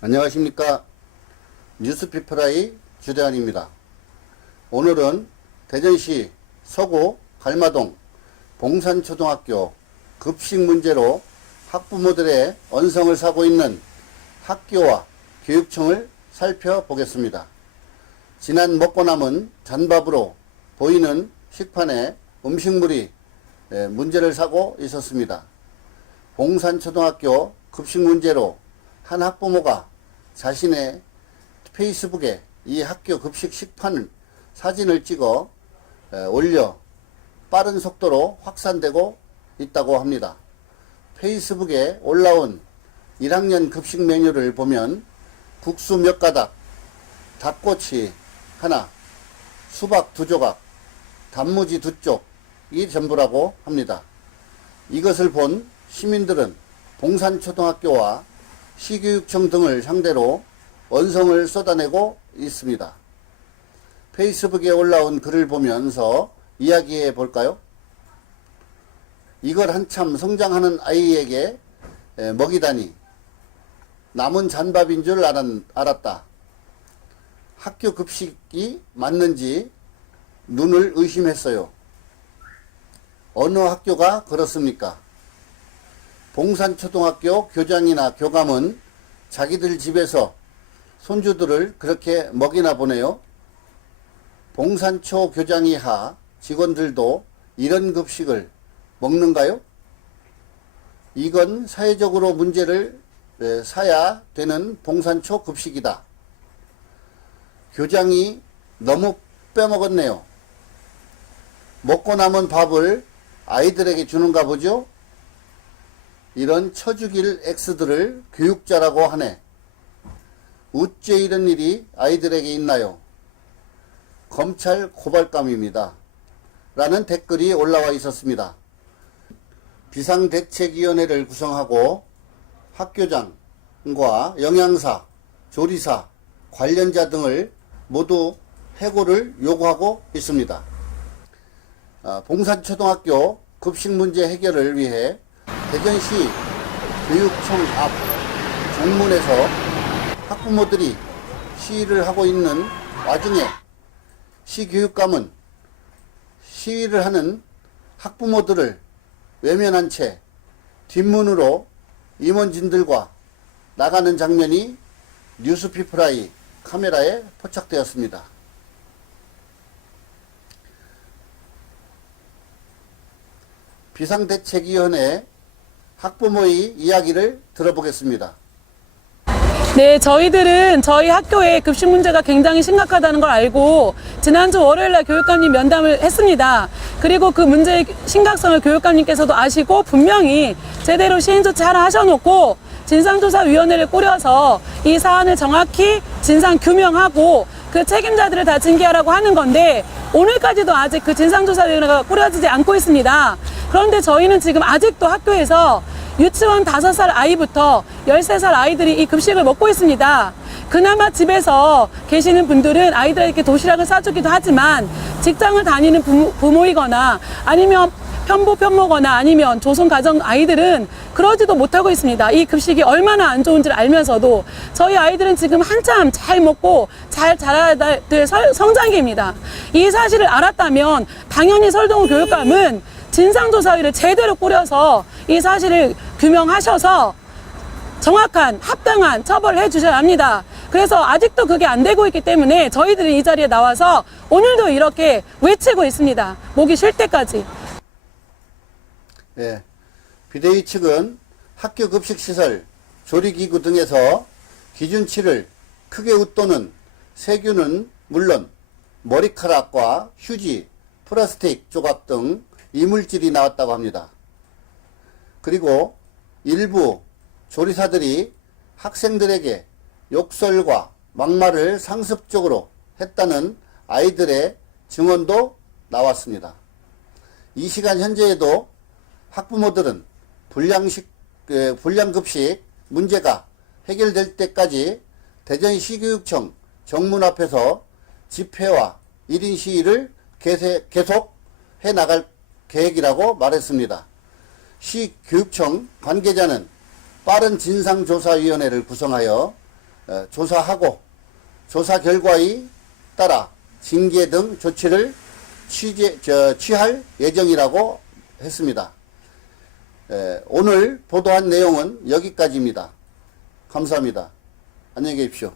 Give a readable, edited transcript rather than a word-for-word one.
안녕하십니까. 뉴스피플라이 주대한입니다. 오늘은 대전시 서구 갈마동 봉산초등학교 급식 문제로 학부모들의 언성을 사고 있는 학교와 교육청을 살펴보겠습니다. 지난 먹고 남은 잔밥으로 보이는 식판에 음식물이 문제를 사고 있었습니다. 봉산초등학교 급식 문제로 한 학부모가 자신의 페이스북에 이 학교 급식 식판 사진을 찍어 올려 빠른 속도로 확산되고 있다고 합니다. 페이스북에 올라온 1학년 급식 메뉴를 보면 국수 몇 가닥, 닭꼬치 하나, 수박 2조각, 단무지 2쪽이 전부라고 합니다. 이것을 본 시민들은 봉산초등학교와 시교육청 등을 상대로 언성을 쏟아내고 있습니다. 페이스북에 올라온 글을 보면서 이야기해 볼까요? 이걸 한참 성장하는 아이에게 먹이다니 남은 잔밥인 줄 알았다. 학교 급식이 맞는지 눈을 의심했어요. 어느 학교가 그렇습니까? 봉산초등학교 교장이나 교감은 자기들 집에서 손주들을 그렇게 먹이나 보네요. 봉산초 교장 이하 직원들도 이런 급식을 먹는가요? 이건 사회적으로 문제를 사야 되는 봉산초 급식이다. 교장이 너무 빼먹었네요. 먹고 남은 밥을 아이들에게 주는가 보죠? 이런 처죽일 X들을 교육자라고 하네. 어째 이런 일이 아이들에게 있나요? 검찰 고발감입니다. 라는 댓글이 올라와 있었습니다. 비상대책위원회를 구성하고 학교장과 영양사, 조리사, 관련자 등을 모두 해고를 요구하고 있습니다. 봉산초등학교 급식 문제 해결을 위해 대전시 교육청 앞 정문에서 학부모들이 시위를 하고 있는 와중에 시교육감은 시위를 하는 학부모들을 외면한 채 뒷문으로 임원진들과 나가는 장면이 뉴스피플라이 카메라에 포착되었습니다. 비상대책위원회 학부모의 이야기를 들어보겠습니다. 네, 저희들은 저희 학교의 급식 문제가 굉장히 심각하다는 걸 알고 지난주 월요일날 교육감님 면담을 했습니다. 그리고 그 문제의 심각성을 교육감님께서도 아시고 분명히 제대로 시행 조치하라 하셔놓고 진상조사위원회를 꾸려서 이 사안을 정확히 진상 규명하고 그 책임자들을 다 징계하라고 하는 건데 오늘까지도 아직 그 진상조사위원회가 꾸려지지 않고 있습니다. 그런데 저희는 지금 아직도 학교에서 유치원 5살 아이부터 13살 아이들이 이 급식을 먹고 있습니다. 그나마 집에서 계시는 분들은 아이들에게 도시락을 싸주기도 하지만 직장을 다니는 부모이거나 아니면 편모거나 아니면 조선가정 아이들은 그러지도 못하고 있습니다. 이 급식이 얼마나 안 좋은지를 알면서도 저희 아이들은 지금 한참 잘 먹고 잘 자라야 될 성장기입니다. 이 사실을 알았다면 당연히 설동우 교육감은 진상조사위를 제대로 꾸려서 이 사실을 규명하셔서 정확한 합당한 처벌을 해주셔야 합니다. 그래서 아직도 그게 안 되고 있기 때문에 저희들이 이 자리에 나와서 오늘도 이렇게 외치고 있습니다. 목이 쉴 때까지. 네, 비대위 측은 학교 급식시설, 조리기구 등에서 기준치를 크게 웃도는 세균은 물론 머리카락과 휴지, 플라스틱 조각 등 이물질이 나왔다고 합니다. 그리고 일부 조리사들이 학생들에게 욕설과 막말을 상습적으로 했다는 아이들의 증언도 나왔습니다. 이 시간 현재에도 학부모들은 불량급식 문제가 해결될 때까지 대전시교육청 정문 앞에서 집회와 1인 시위를 계속 해나갈 계획이라고 말했습니다. 시교육청 관계자는 빠른 진상조사위원회를 구성하여 조사하고 조사 결과에 따라 징계 등 조치를 취할 예정이라고 했습니다. 오늘 보도한 내용은 여기까지입니다. 감사합니다. 안녕히 계십시오.